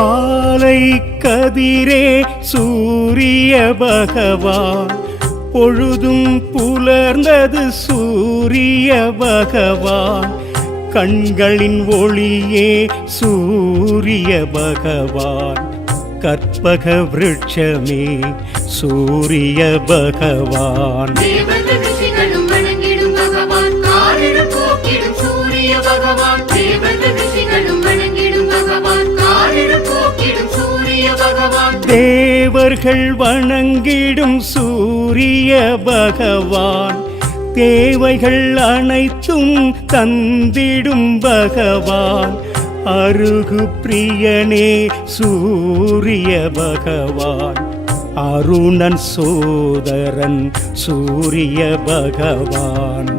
காலை கதிரே சூரிய பகவான், பொழுதும் புலர்ந்தது சூரிய பகவான், கண்களின் ஒளியே சூரிய பகவான், கற்பக விருட்சமே சூரிய பகவான். தேவர்கள் வணங்கிடும் சூரிய பகவான், தேவைகள் அனைத்தும் தந்திடும் பகவான், அருகு பிரியனே சூரிய பகவான், அருணன் சோதரன் சூரிய பகவான்.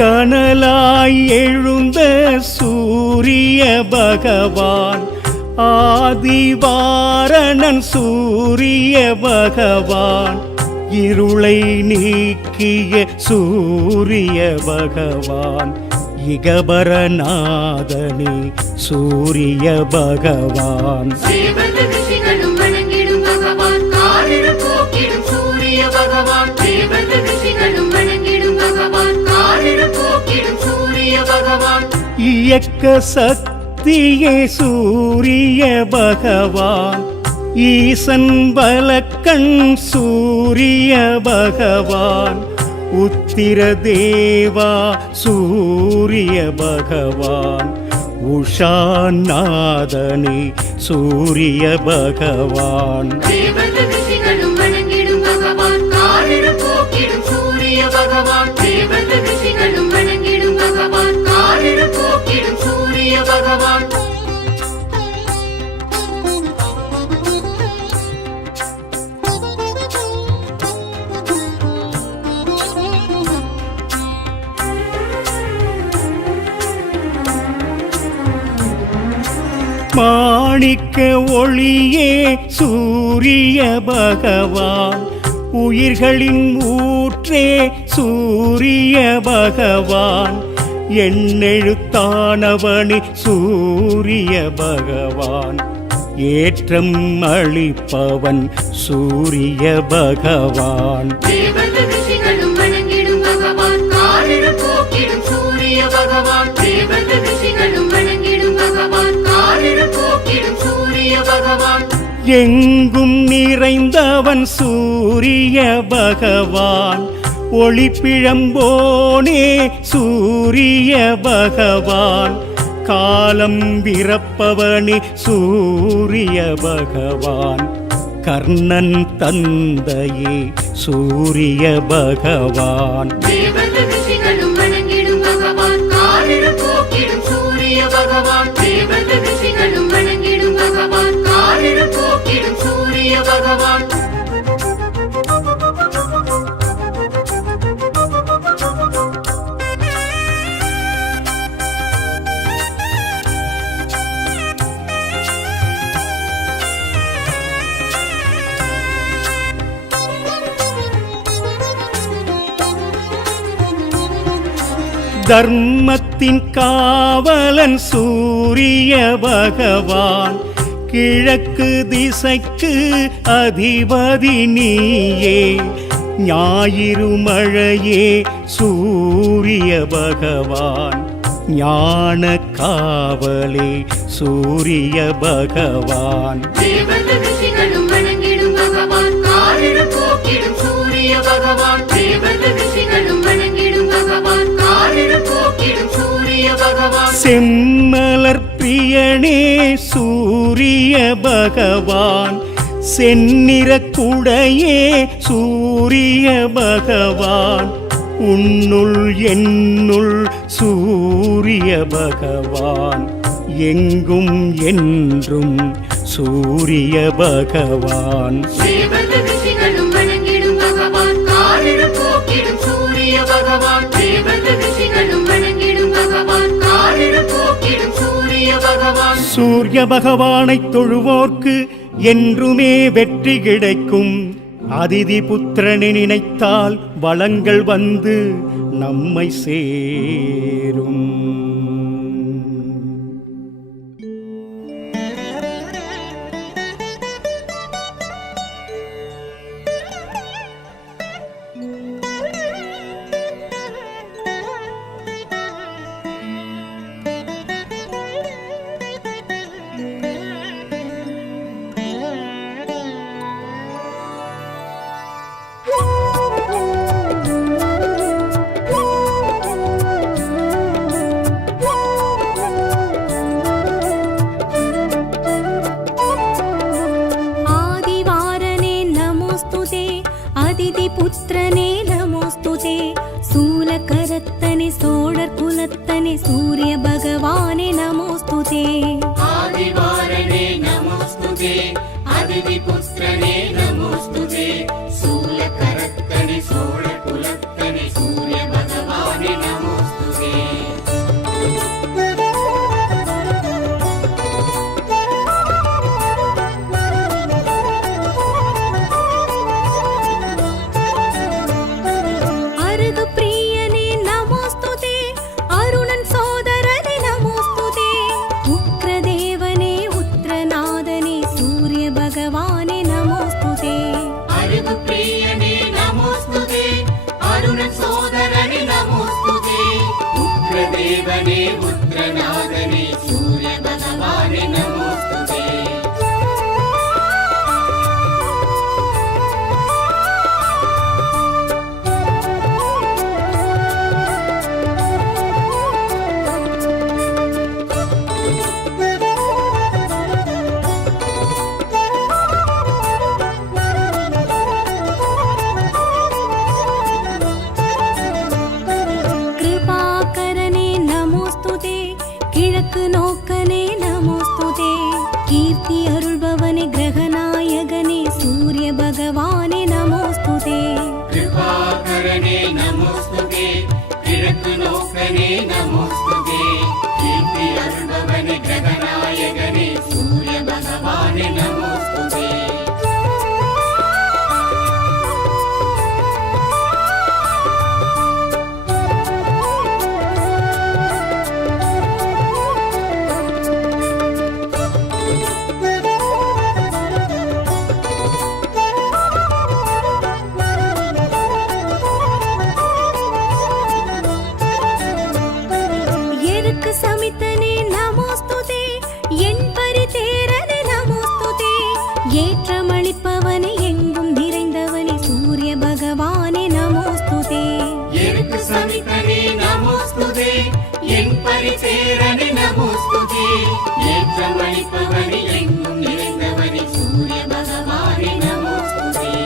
கனலாய் எழுந்த சூரிய பகவான், ஆதிவாரணன் சூரிய பகவான், இருளை நீக்கிய சூரிய பகவான், இகபரநாதனே சூரிய பகவான். இயக்க சக்தியே சூரிய பகவான், ஈசன் பலக்கண் சூரிய பகவான், உத்திர தேவா சூரிய பகவான், உஷாநாதனே சூரிய பகவான். மாணிக்க ஒளியே சூரிய பகவான், உயிர்களின் ஊற்றே சூரிய பகவான், எண்ணெழுத்தானவனி சூரிய பகவான், ஏற்றம் அளிப்பவன் சூரிய பகவான். எங்கும் நிறைந்தவன் சூரிய பகவான், ஒளிப்பிழம்போனே சூரிய பகவான், காலம் விரப்பவனே சூரிய பகவான், கர்ணன் தந்தையே சூரிய பகவான். தர்மத்தின் காவலன் சூரிய பகவான், கிழக்கு திசைக்கு அதிபதி நீயே, ஞாயிறு மழையே சூரிய பகவான், ஞான காவலே சூரிய பகவான். செம்மலர் பிரியனே சூரிய பகவான், செந்நிற குடையே சூரிய பகவான், உன்னுள் என்னுள் சூரிய பகவான், எங்கும் என்றும் சூரிய பகவான். தேவர்கள் ரிஷிகளும் வணங்கிடும் பகவான், காரிடும் போக்கிடும் சூரிய பகவான். தேவர்கள் ரிஷிகளும் வணங்கிடும் பகவான், காரிடும் போக்கிடும் சூரிய பகவான். சூரிய பகவானை தொழுவோர்க்கு என்றுமே வெற்றி கிடைக்கும். அதிதி புத்திரனை நினைத்தால் வளங்கள் வந்து நம்மை சேரும். புத்திரனே நமோஸ்துதே, சூலகரத்தனே சோழர் குலத்தனே சூரிய பகவானே நமோஸ்துதே. ஆதிவாரனே நமோஸ்துதே, அதிதி புத்திரனே நமோஸ்துதே, சூலகரத்தனே சோழர் குலத்தனே சூரிய பகவானே நமோஸ்துதே. தேவனே புத்திரநாதனே சூரிய பகவானே நமோஸ்துதே. கிழக்கு நோக்கனே நமோஸ்துதே, கீர்த்தி அருள்பவனே கிரகநாயகனே சூரிய பகவானே நமோஸ்துதே. கிருபாகரனே நமோஸ்துதே, கிழக்கு நோக்கனே நமோஸ்துதே, கீர்த்தி அருள்பவனே கிரகநாயகனே சூரிய பகவானே நமோஸ்துதே. சமித்தனே நமோஸ்துதே, என் பரிதேரனே நமோஸ்துதே, ஏற்றமளிப்பவனே எங்கும் நிறைந்தவனே சூரிய பகவானே நமோஸ்துதே. எருக்கு சமித்தனே நமோஸ்துதே, என் பரிதேரனே நமோஸ்துதே, ஏற்றமளிப்பவனே எங்கும் நிறைந்தவனே சூரிய பகவானே நமோஸ்துதே.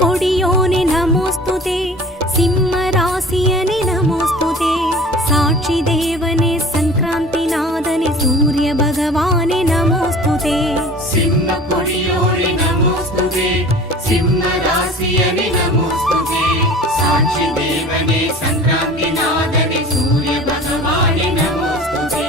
கொடியோனே நமோஸ்துதே, சிம்ம ராசியனே நமோஸ்துதே, சாட்சி தேவனே சங்கராந்தி நாதனே சூரிய பகவானே நமோஸ்துதே. சிம்ம கொடியோனே நமோஸ்துதே, சிம்ம ராசியனே நமோஸ்துதே, சாட்சி தேவனே சங்கராந்தி நாதனே சூரிய பகவானே நமோஸ்துதே.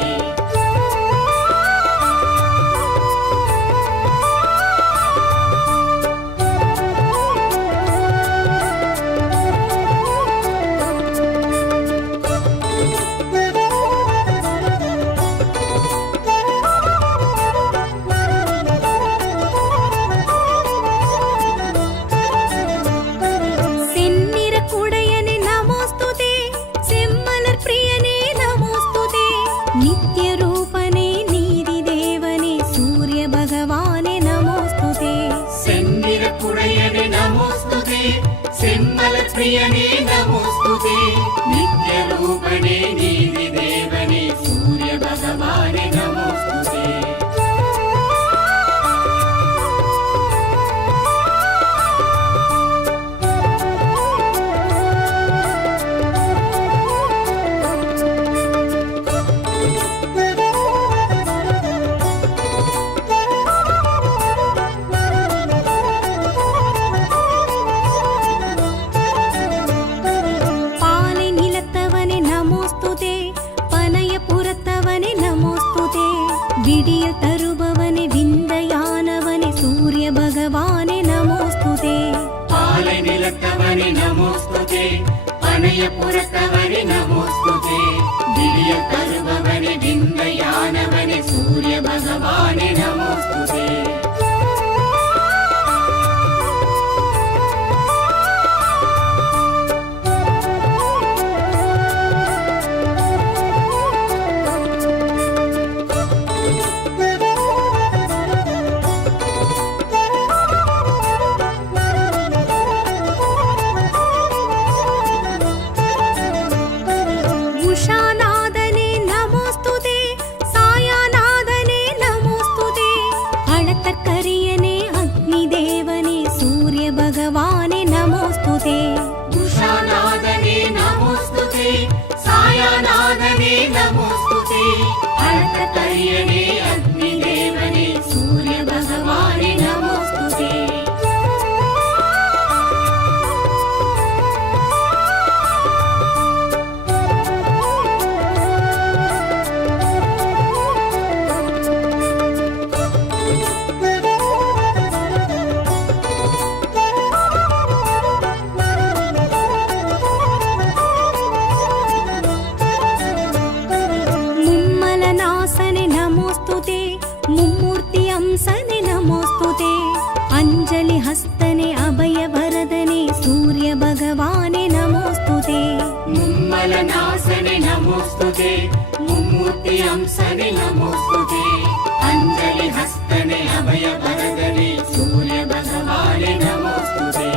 प्रियने नमोस्तुते नित्यरूपणे नीतिदेवने सूर्यभगवाने नमोस्तुते விடியல் தருபவனே விந்தையானவனே சூரிய பகவானே நமோஸ்துதே பாலை நிலத்தவனே நமோஸ்துதே பனைய புறத்தவனே நமோஸ்துதே விடியல் தருபவனே விந்தையானவனே சூரிய பகவானே நமோஸ்துதே உஷாநாதனே நமோஸ்துதே சாயாநாதனே நமோஸ்துதே அளத்தற்கரியனே அக்னி தேவனே சூரிய பகவானே நமோஸ்துதே உஷாநாதனே நமோஸ்துதே சாயாநாதனே நமோஸ்துதே அளத்தற்கரியனே அக்னி தேவனே சூரிய பகவானே நமோஸ்துதே மும்மூர்த்தி அம்சனே நமோஸ்துதே அஞ்சலி ஹஸ்தனே அபய வரதனே சூரிய பகவானே நமோஸ்துதே மும்மல நாசனே நமோஸ்துதே மும்மூர்த்தி அம்சனே நமோஸ்துதே அஞ்சலி ஹஸ்தனே அபய வரதனே சூரிய பகவானே நமோஸ்துதே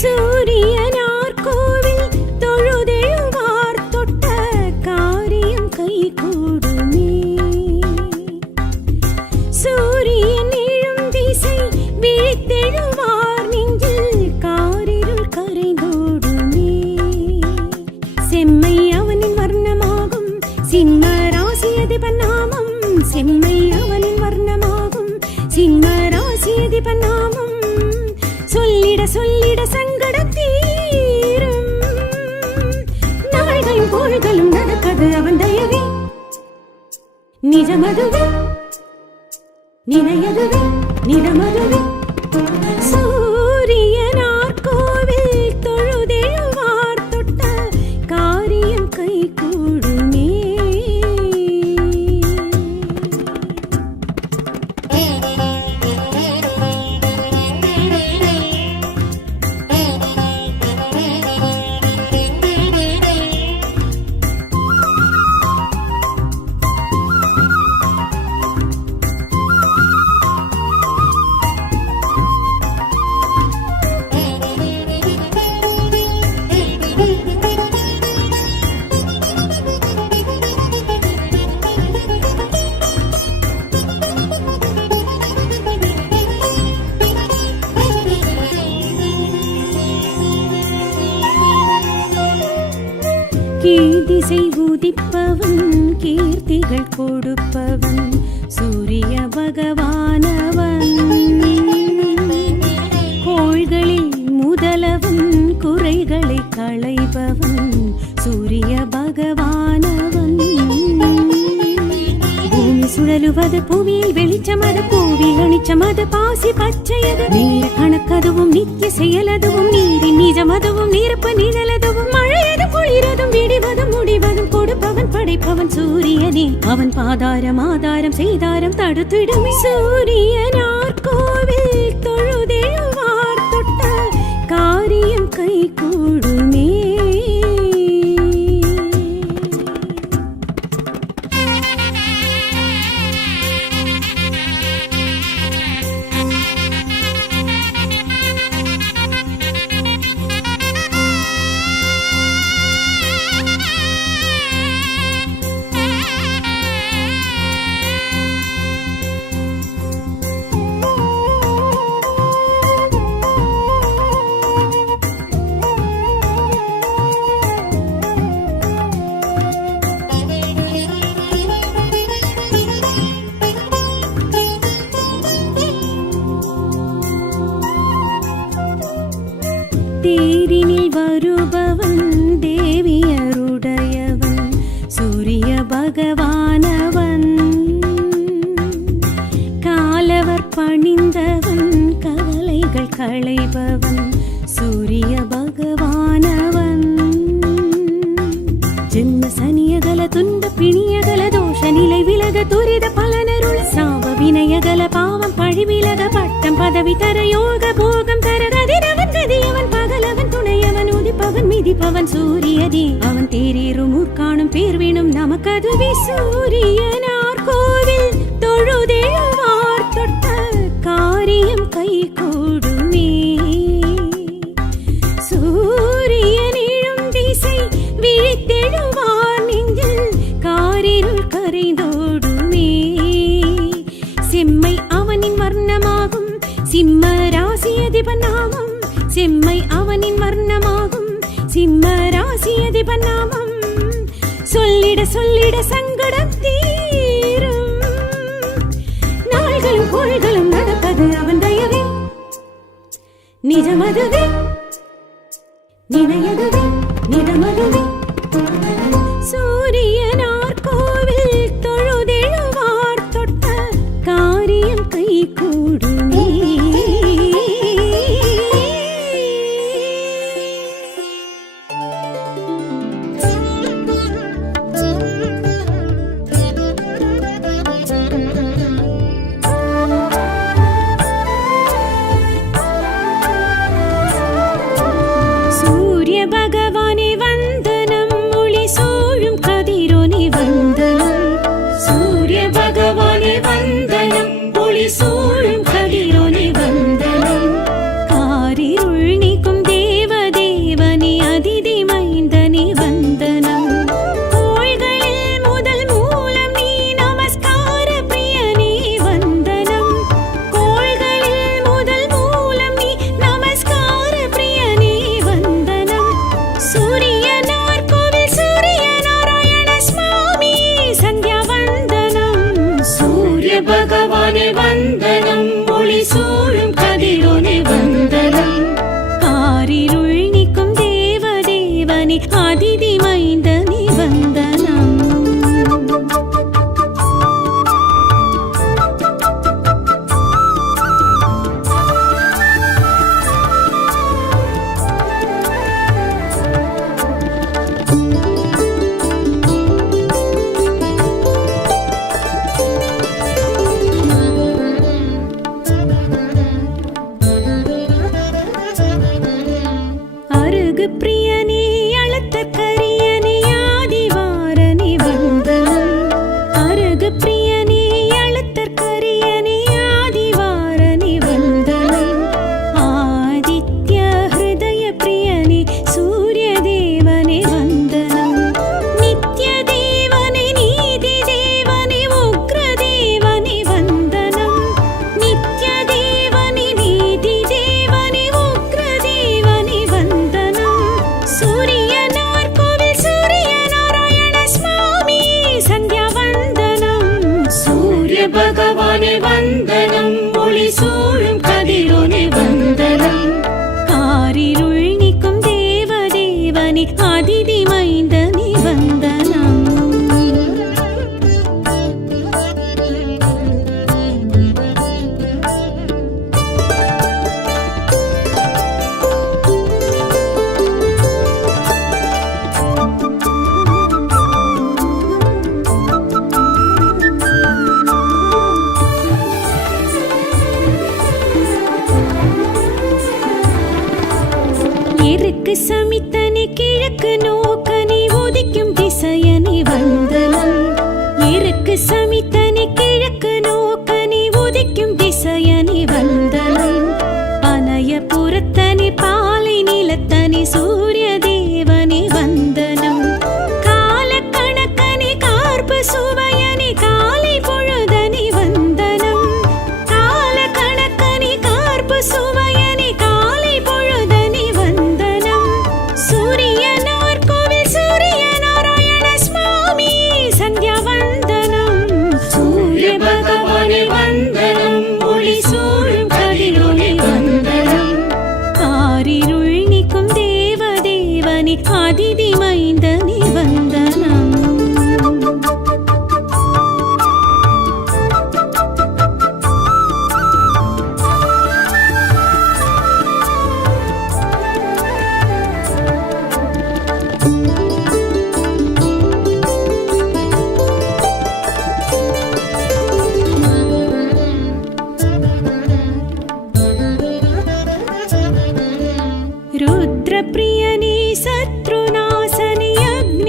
சூரியனார் கோவில் தொழுதெழுவார் தொட்ட காரியம் கைகூடுமே சூரியன் எழும் திசை விழித்தெழுவார் நெஞ்சில் காரிருள் கரைந்தோடுமே செம்மை அவனின் வர்ணமாகும் சிம்ம ராசி அதிபநாமம் செம்மை அவனின் வர்ணமாகும் சிம்ம ராசி அதிபநாமம் சொல்லிட சொல்லிட சங்கடம் தீரும் நாள்களும் கோள்களும் நடக்கது அவன் தயவே நிஜமதுவே நினையதுவே நிஜமதுவே சூரியனார் கோவில் தொழுதெழுவார் தொட்ட காரியம் கைகூடுமே கீழ்திசை உதிப்பவன் கீர்த்திகள் கொடுப்பவன் சூரிய பகவானவன் கோள்களில் முதலவன் குறைகளை களைபவன் சூரிய பகவானவன் ஒளிருவது புவியில் வெளிச்சமது பூவில் அணிச்சமது பாசி பச்சையது நீர கணக்கதுவும் நித்திய செயலதுவும் நீரின் நிஜமதுவும் நீரப்ப நிழலதுவும் மழையது குளிரதும் விடிவதும் முடிவதும் கொடுப்பவன் படைப்பவன் சூரியனே அவன் பாதாரம் ஆதாரம் செய்தாரம் தடுத்திடுமே சூரியனார் கோவில் தொழுதெழுவார் தொட்ட காரியம் கை கூடுமே. தேரினில் வருபவன் தேவியருடையவன் சூரிய பகவானவன் காலவர் பணிந்தவன் கவலைகள் களைபவன் சூரிய பகவானவன் ஜென்ம சனியகல துன்ப பிணியகல தோஷ நிலை விலக துரித பலனருள் சாப வினயகல பாவம் பழி விலக பட்டம் பதவி தர யோக போகம் தர கதிரவன் கதியவன் பகலவன் துணையவன் உதிப்பவன் மிதிப்பவன் சூரியனே அவன் தேரேறும் ஊர்காணும் பேர் வேணும் நமக்கதுவே சூரியனார் கோவில் தொழுதெழுவார் தொட்ட காரியம் கை கூடுமே. சூரியனிழும் திசை விழித்தெழுவார் நெஞ்சில் காரிருள் கரைந்தோடுமே. செம்மை அவனின் வர்ணமாகும் சிம்ம ராசி அதிபநாமம் செம்மை அவனின் வர்ணமாகும் சிம்ம ராசி அதிபநாமம் சொல்லிட சொல்லிட சங்கடம் தீரும் நாள்களும் கோள்களும் நடப்பது அவன் தயவே நிஜமதுவே நினையதுவே நிதமதுவே சூரியனார் கோவில் தொழுதெழுவார் தொட்ட காரியம் கை கூடுமே. சூரிய பகவானே வந்தனம் ஒளி சூழும் கதிரோனே வந்தனம் சூரிய பகவானே வந்தனம் ஒளி சூழும் கதிரோனே வந்தனம் காரிருள் நீக்கும் தேவ தேவனே அதிதி மைந்தனே வந்தனம் கோள்களில் முதல் மூலம் நீ நமஸ்கார பிரியனே வந்தனம் கோள்களில் முதல் மூலம் நீ நமஸ்கார பிரியனே வந்தனம் சூரியனார் கோவில் சூரிய நாராயண சுவாமி சந்தியா வந்தனம் சூரிய பகவானே வந்தனம் ஒளி சூழும் கதிரோனே வந்தனம் காரிருள் நீக்கும் தேவ தேவனே அதிதி மைந்தனே வந்தனம். அருகு பிரியனே அழுத்த கரியனே ஆதிவாரனே வந்தனம் அருகு பிரியனே அழுத்த கரியனே ஆதிவாரனே வந்தனம் ஆதித்ய ஹிருதய பிரியனே சூரிய தேவனே வந்தனம் நித்ய தேவனே நீதி தேவனே உக்ர தேவனே வந்தனம் நித்ய தேவனே நீதி தேவனே உக்ர தேவனே வந்தனம் சூரியனார் கோவில் சூரிய நாராயண சுவாமி சந்தியா வந்தனம் சூரிய பகவானே வந்தனம் ஒளி சூழும் கதிரோனே வந்தனம் காரிருள் நீக்கும் தேவ தேவனே அதிதி மைந்தனே வந்தனம். கிழக்கு நோக்க நீ உதிக்கும் திசையனி வந்தனம் இருக்கு சமித்தனி கிழக்கு நோக்க நீ உதிக்கும் திசையனி வந்தனம் பனைய புறத்தனி பாலை நிலத்தனி சூரிய தேவனி வந்தனம் கால கணக்கனி கார்பு சுவையனி காலை பொழுதனி வந்தனம் கால கணக்கனி கார்பு சுவையனி காலை பொழுதனி வந்தனம் சூரியனார் கோவில் சூரிய நாராயண சுவாமி சந்தியா வந்தனம் சூரிய பகவானே வந்தனம் ஒளி சூழும் கதிரொளி வந்தனம் ஆரிருள் நீக்கும் தேவ தேவனி அதிதி மைந்தனி வந்தனம் ருத்ரப்ரியனி சத்ருநாசனி யக்ஞ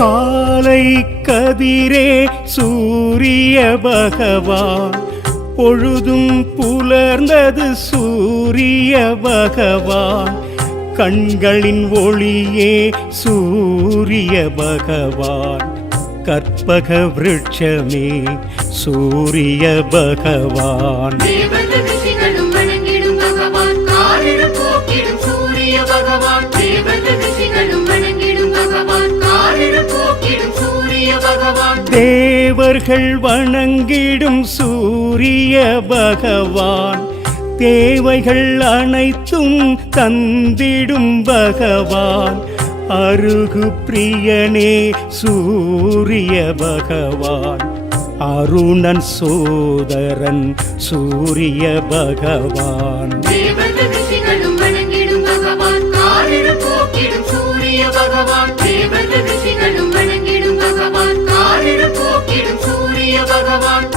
காலை கதிரே சூரிய பகவான், பொழுதும் புலர்ந்தது சூரிய பகவான், கண்களின் ஒளியே சூரிய பகவான், கற்பக விருட்சமே சூரிய பகவான். தேவர்கள் ரிஷிகளும் வணங்கிடும் பகவான், காரிருள் போக்கிடும் சூரிய பகவான். தேவர்கள் ரிஷிகளும் வணங்கிடும் பகவான், காரிருள் போக்கிடும் சூரிய பகவான். தேவர்கள் வணங்கிடும் சூரிய பகவான், தேவைகள் அனைத்தும் தந்திடும் பகவான், அருகு பிரியனே சூரிய பகவான், அருணன் சோதரன் சூரிய பகவான். தேவர்கள் ரிஷிகளும் வணங்கிடும் பகவான், காரிருள் போக்கிடும் சூரிய பகவான். தேவர்கள் ரிஷிகளும் வணங்கிடும் பகவான், காரிருள் போக்கிடும் சூரிய பகவான்.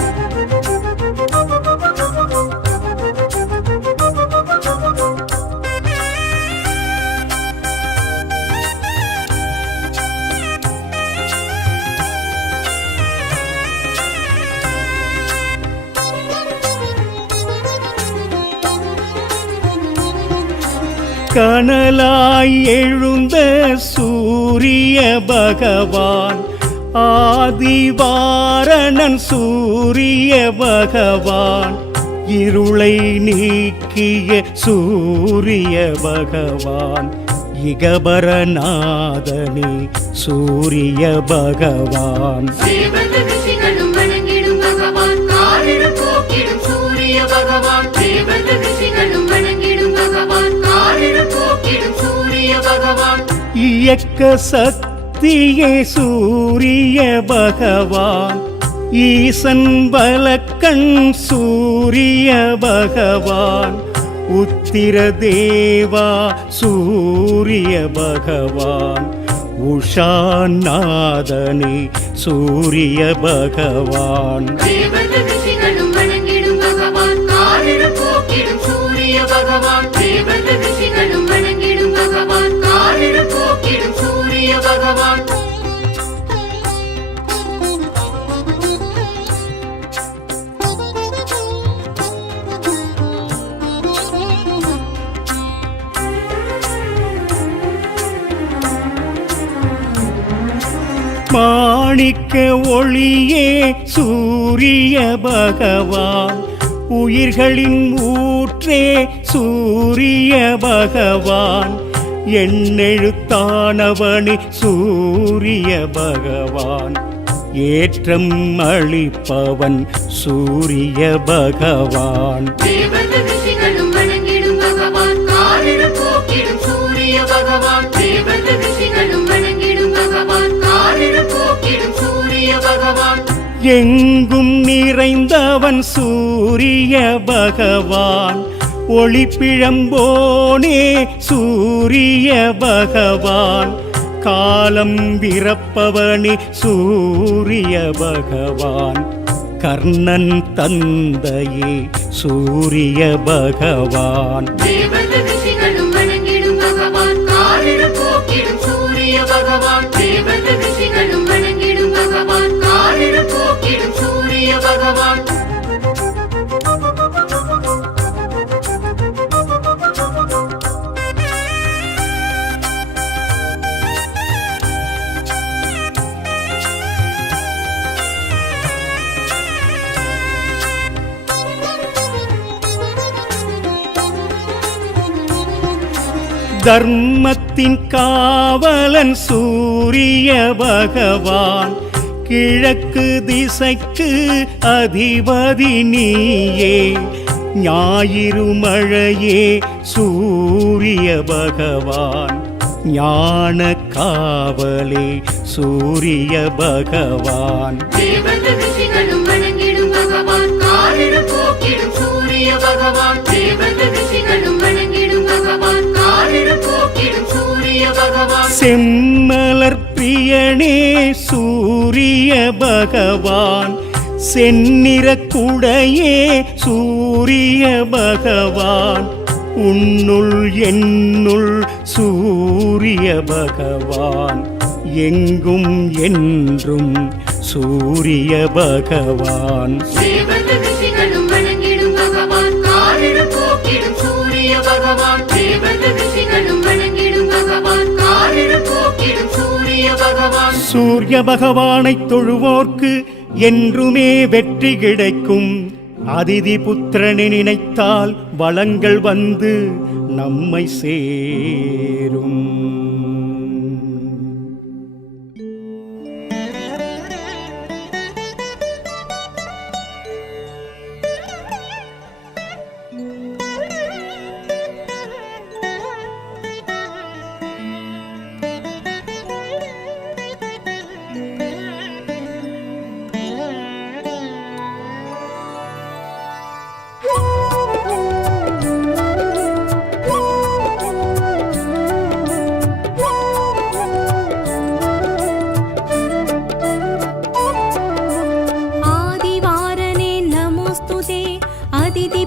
கனலாய் எழுந்த சூரிய பகவான், ஆதிவாரணன் சூரிய பகவான், இருளை நீக்கிய சூரிய பகவான், இகபரநாதனே சூரிய பகவான். தேவர்கள் ரிஷிகளும் வணங்கிடும் பகவான், காரிருள் போக்கிடும் சூரிய பகவான். தேவர்கள் ரிஷிகளும் வணங்கிடும் பகவான், காரிருள் போக்கிடும் சூரிய பகவான். இயக்க சக்தியே சூரிய பகவான், ஈசன் பலக்கண் சூரிய பகவான், உத்திர தேவா சூரிய பகவான், உஷாநாதனே சூரிய பகவான். தேவர்கள் ரிஷிகளும் வணங்கிடும் பகவான், காரிருள் போக்கிடும் சூரிய பகவான். தேவர்கள் ரிஷிகளும் வணங்கிடும் பகவான், காரிருள் போக்கிடும் சூரிய பகவான். மாணிக்க ஒளியே சூரிய பகவான், உயிர்களின் ஊற்றே சூரிய பகவான், எண்ணெழுத்தானவனே சூரிய பகவான், ஏற்றம் அளிப்பவன் சூரிய பகவான். தேவர்கள் ரிஷிகளும் வணங்கிடும் பகவான், காரிருள் போக்கிடும் சூரிய பகவான். தேவர்கள் ரிஷிகளும் வணங்கிடும் பகவான், காரிருள் போக்கிடும் சூரிய பகவான். எங்கும் நிறைந்தவன் சூரிய பகவான், ஒளிப்பிழம்போனே சூரிய பகவான், காலம் விரப்பவனே சூரிய பகவான், கர்ணன் தந்தையே சூரிய பகவான். தேவர்கள் ரிஷிகளும் வணங்கிடும் பகவான், காரிருள் போக்கிடும் சூரிய பகவான். தேவர்கள் ரிஷிகளும் வணங்கிடும் பகவான், காரிருள் போக்கிடும் சூரிய பகவான். தர்மத்தின் காவலன் சூரிய பகவான், கிழக்கு திசைக்கு அதிபதி நீயே, ஞாயிறு மழையே சூரிய பகவான், ஞான காவலே சூரிய பகவான். தேவர்கள் ரிஷிகளும் வணங்கிடும் பகவான், காரிருள் போக்கிடும் சூரிய பகவான். தேவர்கள் ரிஷிகளும் வணங்கிடும் பகவான், காரிருள் போக்கிடும் சூரிய பகவான். செம்மலர் பிரியனே சூரிய பகவான், செந்நிற குடையே சூரிய பகவான், உன்னுள் என்னுள் சூரிய பகவான், எங்கும் என்றும் சூரிய பகவான். தேவர்கள் ரிஷிகளும் வணங்கிடும் பகவான், காரிடும் போக்கிடும் சூரிய பகவான். தேவர்கள் ரிஷிகளும் வணங்கிடும் பகவான், காரிடும் போக்கிடும் சூரிய பகவான். சூரிய பகவானை தொழுவோர்க்கு என்றுமே வெற்றி கிடைக்கும். அதிதி புத்திரனை நினைத்தால் வளங்கள் வந்து நம்மை சேரும்.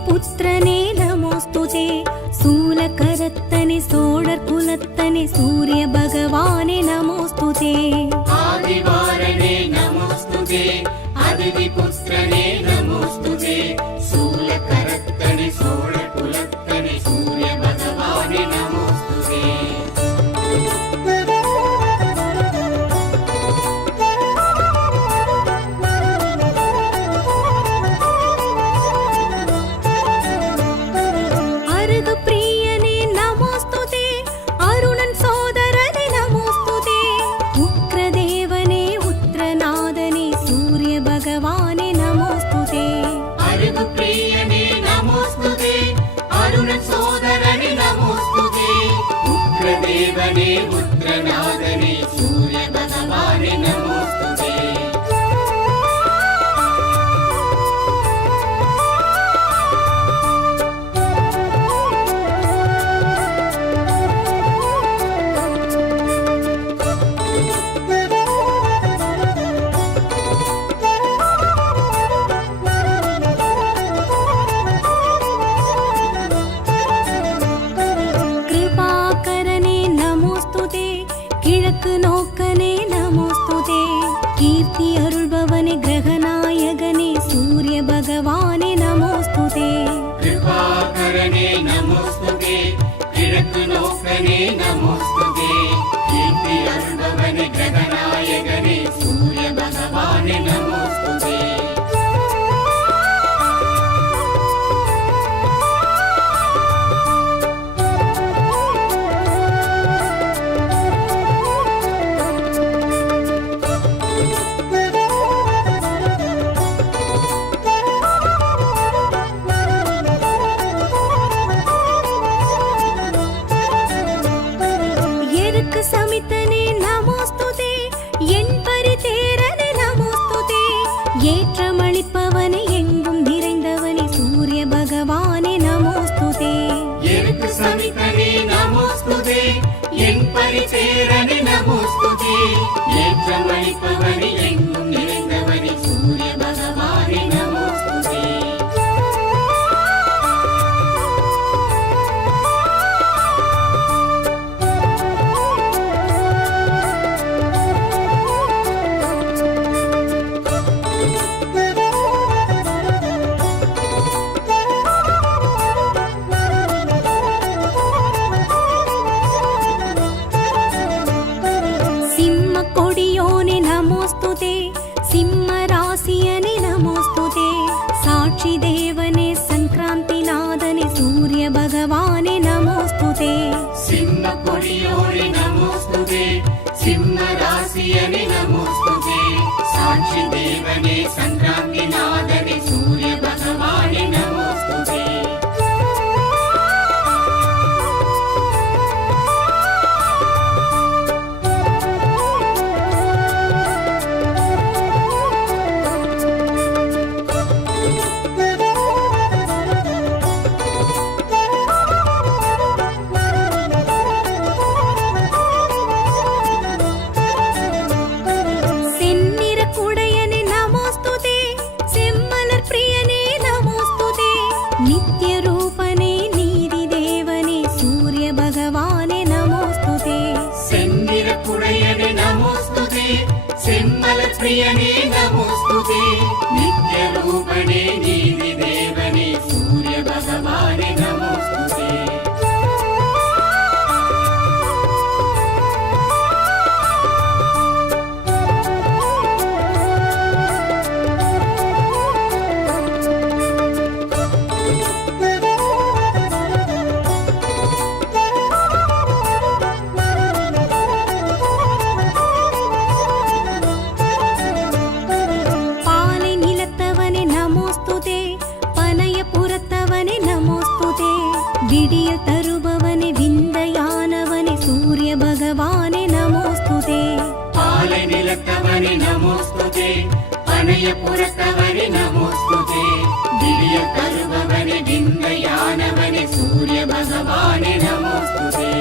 புத்திரனே நமோஸ்துதே, சூலகரத்தனே சோழர் குலத்தனே சூரிய பகவானே நமோஸ்துதே. ஆதிவாரனே நமோஸ்துதே, அதிதி புத்திரனே நமோஸ்துதே, சூலகரத்தனே சோழர் குலத்தனே சூரிய பகவானே நமோஸ்துதே. தேவனே புத்திரநாதனே சூரிய பகவானே நமோஸ்துதே. நோக்கனே நமோஸ்துதே, கீர்த்தி அருள்பவனே கிரகநாயகனே சூரிய பகவானே நமோஸ்துதே. கிருபாகரனே நமோஸ்துதே, கிழக்கு நோக்கனே நமோஸ்துதே, கீர்த்தி அருள்பவனே கிரகநாயகனே சூரிய பகவானே நமோஸ்துதே. சமித்தனே நமோஸ்துதே, என் பரிதேரனே நமோஸ்துதே, ஏற்றமளிப்பவனே எங்கும் நிறைந்தவனே சூரிய பகவானே நமோஸ்துதே. எனக்கு சமித்தனே நமோஸ்துதே, என் பரிதேரனே நமோஸ்துதே, ஏற்றமளிப்பவனே எங்கும் நிறைந்தவனே சூரிய பகவானே நமோஸ்துதே. கொடியோனே நமோஸ்து प्रियने नमोस्तुते नित्यरूपणे नीतिदेवने सूर्य भगवाने नमोस्तुते விடிய தருபவனே விந்தையானவனே சூரிய பகவானே நமோஸ்துதே பாலை நிலத்தவனே நமோஸ்துதே பனைய புறத்தவனே நமோஸ்துதே விடிய தருபவனே விந்தையானவனே சூரிய பகவானே நமோஸ்துதே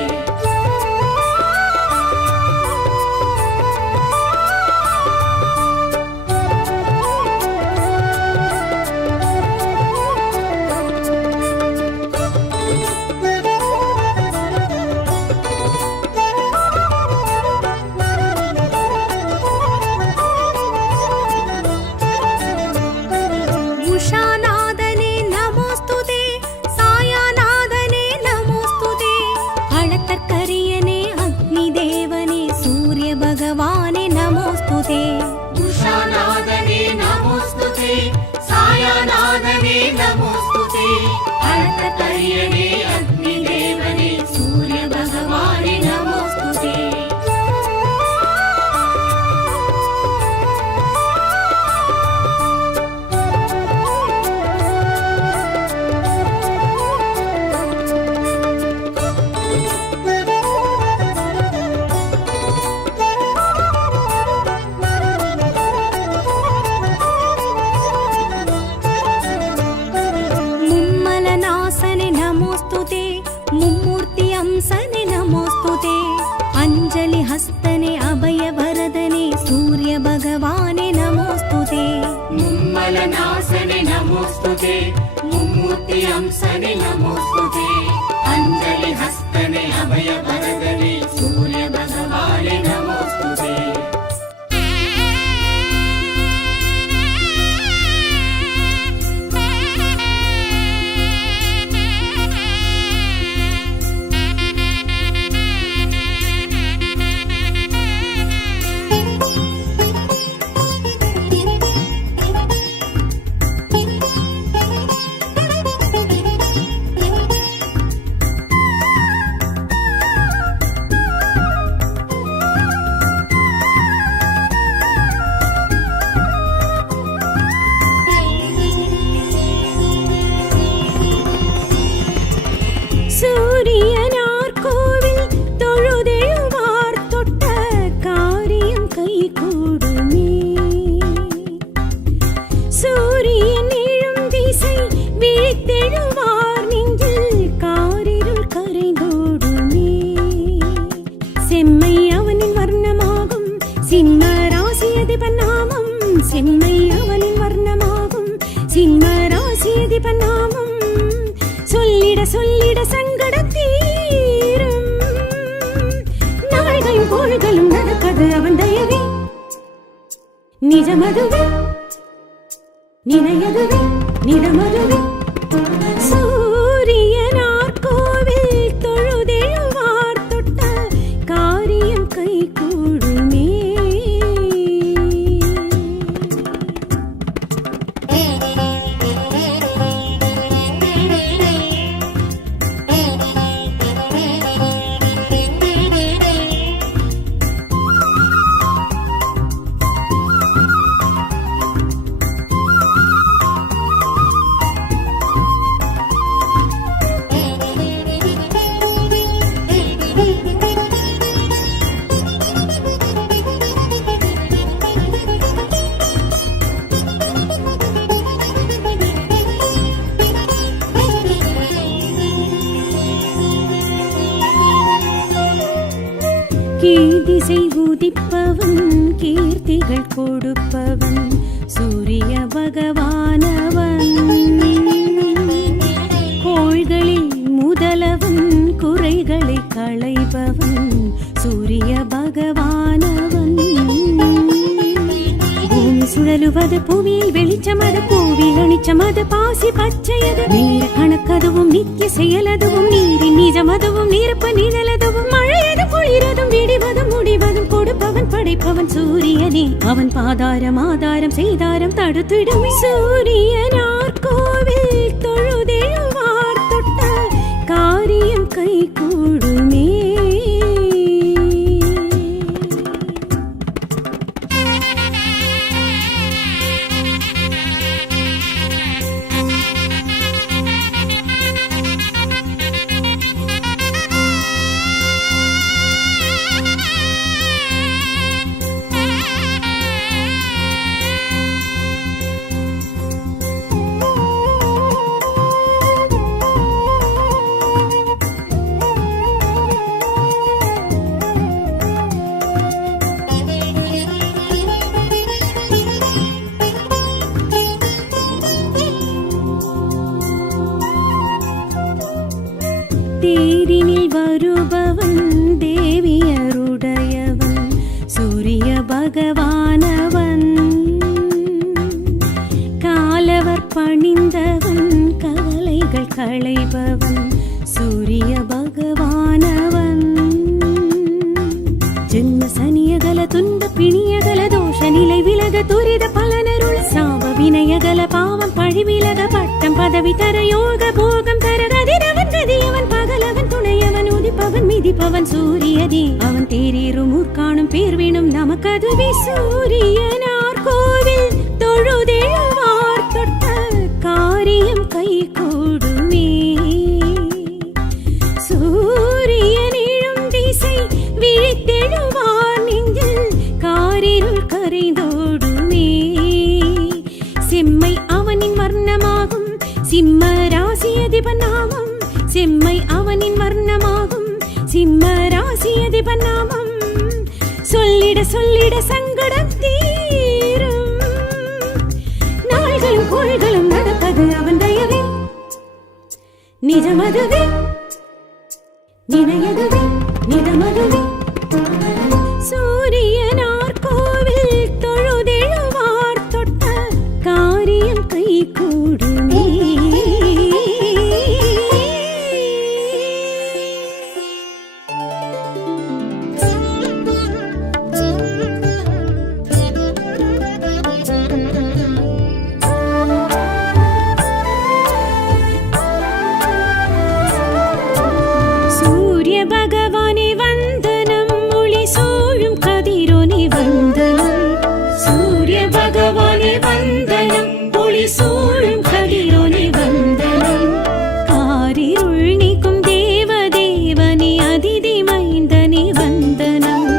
भगवाने नमोस्तुते उषानादने नमोस्तुते सायानादने नमोस्तुते अर्थकर्यणे अग्निदेवने सूर्य भगवाने नमोस्तुते मुम्मूर्ति अंसने नमोस्तुते अंजलि हस्तने अभय वरदने सूर्य भगवाने नमोस्तुते मुम्मलनासने नमोस्तुते मुम्मूर्ति अंसने नमोस्तुते अंजलि हस्तने अभय वरदने सूर्य भगवाने नमोस्तुते சூரியனார் கோவில் தொழுதெழுவார் தொட்ட காரியம் கைகூடுமே சூரியன் எழும் திசை விழித்தெழுவார் நெஞ்சில் காரிருள் கரைந்தோடுமே செம்மை அவனின் வர்ணமாகும் சிம்ம ராசியதிபன் நாமம் செம்மை அவனின் வர்ணமாகும் சிம்ம ராசியதிபன் நாமம் சொல்லிட சொல்லிட சங்கடம் தீரும் நாள்களும் கோள்களும் நடக்கது அவன் தயவே நிஜமதுவே நினையதுவே நிதமதுவே சூரியனார் கோவில் தொழுதெழுவார் தொட்ட காரியம் கைகூடுமே கீழ்திசை உதிப்பவன் கீர்த்திகள் கொடுப்பவன் சூரிய பகவானவன் கோள்களில் முதலவன் குறைகளை களைபவன் சூரிய பகவானவன் சுழலுவது புவியில் வெளிச்சமது பூவில் அணிச்சமது பாசி பச்சையது நேர கணக்கதுவும் நித்திய செயலதுவும் நீரின் நிஜமதுவும் நீரப்ப நிழலதுவும் மழையது குளிரதும் விடிவதும் முடிவதும் கொடுப்பவன் படைப்பவன் சூரியனே அவன் பாதாரம் ஆதாரம் செய்தாரம் தடுத்திடும் சூரியனார் கோவில் தொழுதெழுவார் தொட்ட காரியம் கை கூடுமே. தேரினில் வருபவன் தேவியருடையவன் சூரிய பகவானவன் காலவர் பணிந்தவன் கவலைகள் களைபவன் சூரிய பகவானவன் ஜென்ம சனியகல துன்ப பிணியகல தோஷ நிலை விலக துரித பலனருள் சாப வினயகல பாவம் பழி விலக பட்டம் பதவி தர யோக போகம் தர கதிரவன் கதியவன் பகலவன் துணையவன் உதிப்பவன் மிதிப்பவன் சூரியனே அவன் தேரேறும் ஊர்காணும் பேர்வினும் நமக்கதுவே சூரியனார் கோவில் தொழுதெழுவார் தொட்ட காரியம் கை கூடுமே. சூரியனிழும் திசை விழித்தெழுவார் நெஞ்சில் காரிருள் கரைந்தோடுமே. செம்மை அவனின் வர்ணமாகும் சிம்ம ராசியதிபன் நாமம் செம்மை அவனின் வர்ணமாகும் சிம்ம ராசியதிபன் நாமம் சொல்லிட சொல்லிட சங்கடம் தீரும் நாள்களும் கோள்களும் நடப்பது அவன் தயவே நிஜமதுவே நினையதுவே நிஜமதுவே. சூரியனார் கோவில் தொழுதெழுவார் தொட்ட காரியம் கை கூடுமே. சூரிய பகவானே வந்தனம் ஒளி சூழும் கதிரோனே வந்தனம் சூரிய பகவானே வந்தனம் ஒளி சூழும் கதிரோனே வந்தனம் காரிருள் நீக்கும் தேவ தேவனே அதிதி மைந்தனே வந்தனம்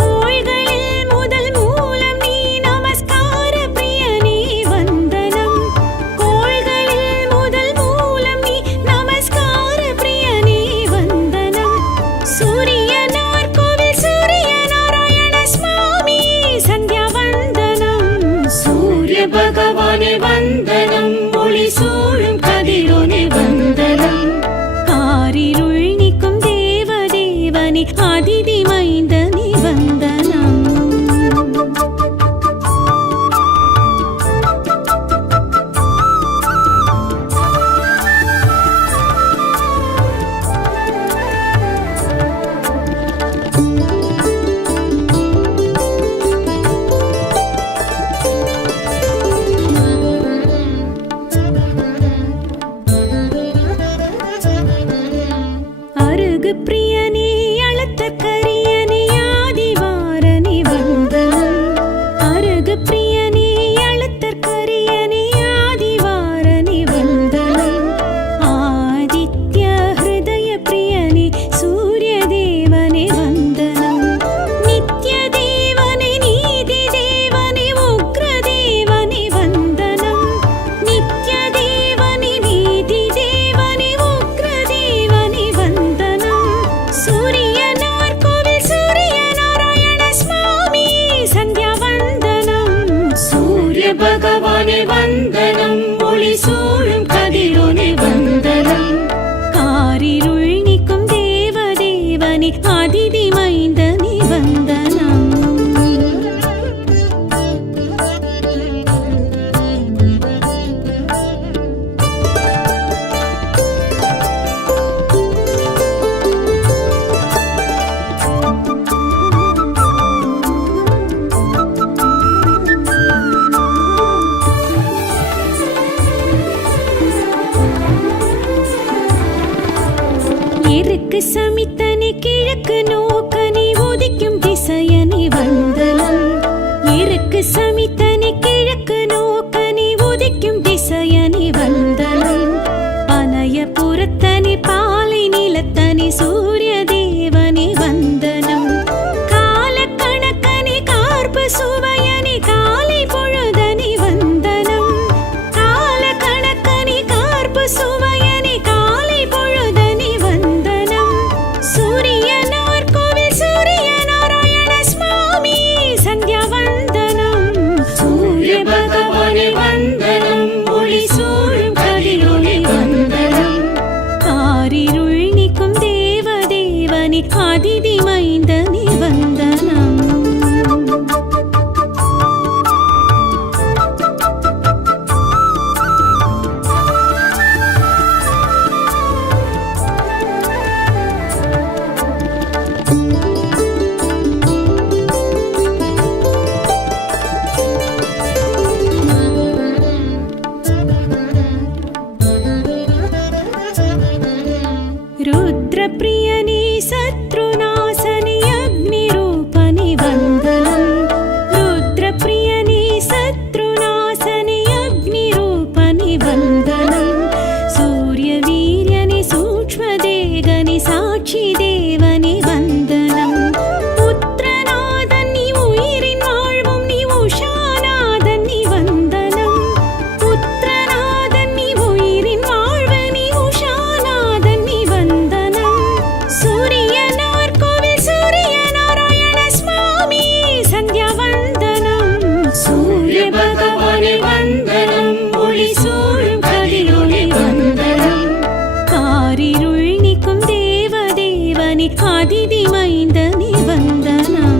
கோள்களில் முதல் மூலம் நீ நமஸ்கார பிரியனே வந்தனம் கோள்களில் முதல் மூலம் நீ நமஸ்கார பிரியனே வந்தனம் சூரியனார் கோவில் சூரிய நாராயண சுவாமி சந்தியா வந்தனம் சூரிய பகவானே வந்தனம் ஒளி சூழும் கதிரோனே வந்தனம் காரிருள் நீக்கும் தேவ தேவனே அதிதி மைந்தனே வந்தனம். அருகு பிரியனே அழுத்த கரியனே ஆதிவாரனே வந்தனம் அருகு பிரியனே அழுத்த கரியனே ஆதிவாரனே வந்தனம் ஆதித்ய ஹிருதய பிரியனே சூரிய தேவனே வந்தனம் நித்ய தேவனே நீதி தேவனே உக்ர தேவனே வந்தனம் நித்ய தேவனே நீதி தேவனே உக்ர தேவனே வந்தனம் இருக்கு சமித்தனி கிழக்கு நோக்கனி உதிக்கும் திசையனி வந்தனம் இருக்கு சமித்தனி கிழக்கு நோக்கனி உதிக்கும் திசையனி வந்தனம் பனைய புறத்தனி பாலை நிலத்தனி சூரிய தேவனி வந்தனம் கால கணக்கனி கார்பு சுவையனி காலை பொழுதனி வந்தனம் கால கணக்கனி கார்பு சுவையனி காலை பொழுதனி வந்தனம் சூரியனார் கோவில் சூரிய நாராயண சுவாமி சந்தியா வந்தனம் சூரிய பகவானே வந்தனம் ஒளி சூழும் கதிரொளி வந்தனம் காரிருள் நீக்கும் தேவ தேவனி அதிதி மைந்தனி வந்தனம் रुद्रप्रियनि शत्रुनाशनि अग्निरूपनि वन्दनं रुद्रप्रियनि शत्रुनाशनि अग्निरूपनि वन्दनं सूर्यवीर्यनि सूक्ष्मदेगनि साक्षिदेवनि वन्दनं पुत्रनादन् नि उयिरिन् वाळ्वुम नि उषानादन् नि वन्दनं पुत्रनादन् नि उयिरिन् वाळ्व नि उषानादन् नि वन्दनं सूर्यनार कोविल सूर्य नारायण स्वामी सन्ध्या वन्दनं सूर्य भगवाने वन्दनं ஒளி சூழும் கதிரொளி வந்தனம் காரிருள் நீக்கும் தேவ தேவனி அதிதி மைந்தனி வந்தனம்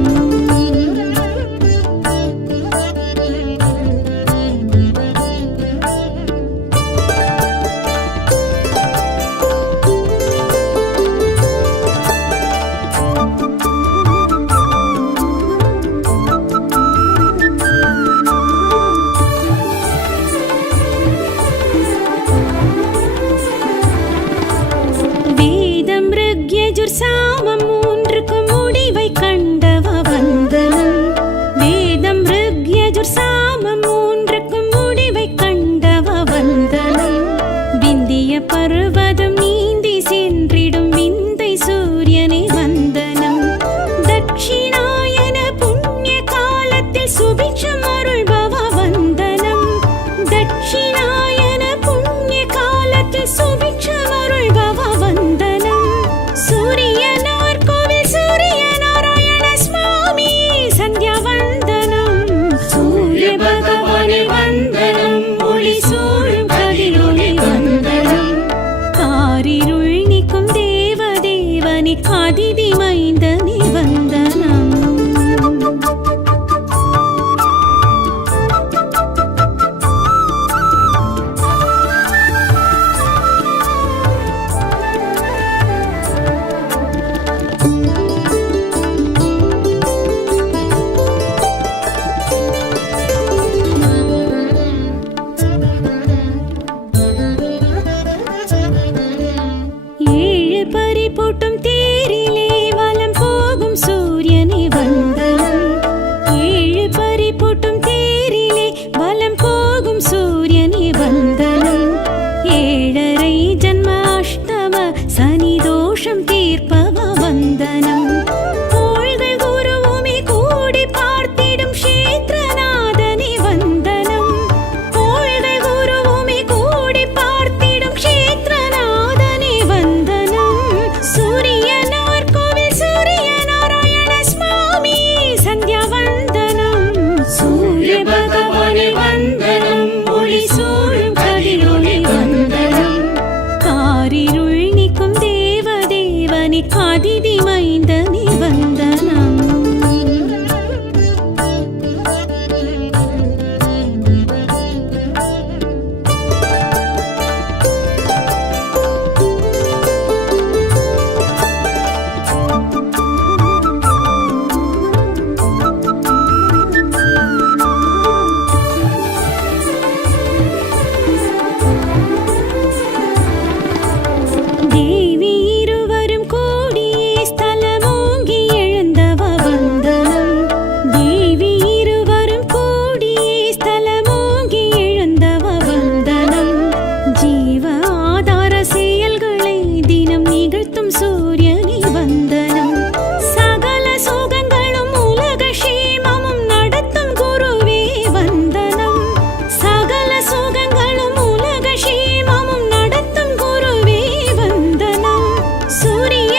வேதம் ருக்யஜுர் சாமம் மூன்றுக்கும் முடிவை கண்டவ வந்தனம் வேதம் ருக்யஜுர் சாமம் மூன்றுக்கும் முடிவை கண்டவ வந்தனம் விந்திய பர்வதம் நீந்தி சென்றிடும் விந்தை சூரியனை வந்தனம் தட்சிணாயன புண்ணிய காலத்தில் சுபிக்ஷம் அருள்பவ வந்தனம் தட்சிணாயன புண்ணிய காலத்தில் சுபிக்ஷம் அருள்பவ வந்தனம் சூரியனார் கோவில் சூரிய நாராயண சுவாமி சந்தியா வந்தனம் சூரிய பகவானே வந்தனம் ஒளி சூழும் கதிரொளி வந்தனம் காரிருள் நீக்கும் தேவ தேவனி அதிதி மைந்தனி வந்தனம் ஏழு பறிபோட்டும் தேரிலே வலம் போகும் சூரியனை வந்தனம் ஏழு பறிபோட்டும் தேரிலே வலம் போகும் சூரியனை வந்தனம் ஏழரை ஜன்ம அஷ்டம சனி தோஷம் தீர்ப்பவ வந்தனம் கோள்கள் குருவுமே கூடி பார்த்திடும் க்ஷேத்ரநாதனி வந்தனம் கோள்கள் குருவுமே கூடி பார்த்திடும் க்ஷேத்ரநாதனி வந்தனம் சூரியனார் கோவில் சூரிய நாராயண சுவாமி சந்தியா வந்தனம் சூரிய பகவானே வந்தனம் ஒளி சூழும் கதிரொளி வந்தனம் காரிருள் நீக்கும் தேவ தேவனி அதிதி மைந்தனி வந்தனம் தேவி இருவர்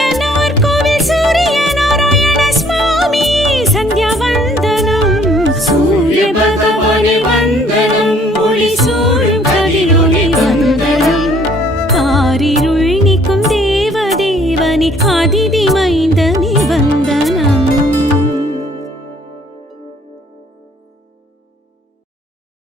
ஐயனார் கோவில் சூரிய நாராயண சுவாமி சந்தியாவந்தனம் சூரிய பகவானே வந்தனம் ஒளி சூழும் கதிரொளி வந்தனம் காரிருள் நீக்கும் தேவதேவனே அதிதி மைந்தன்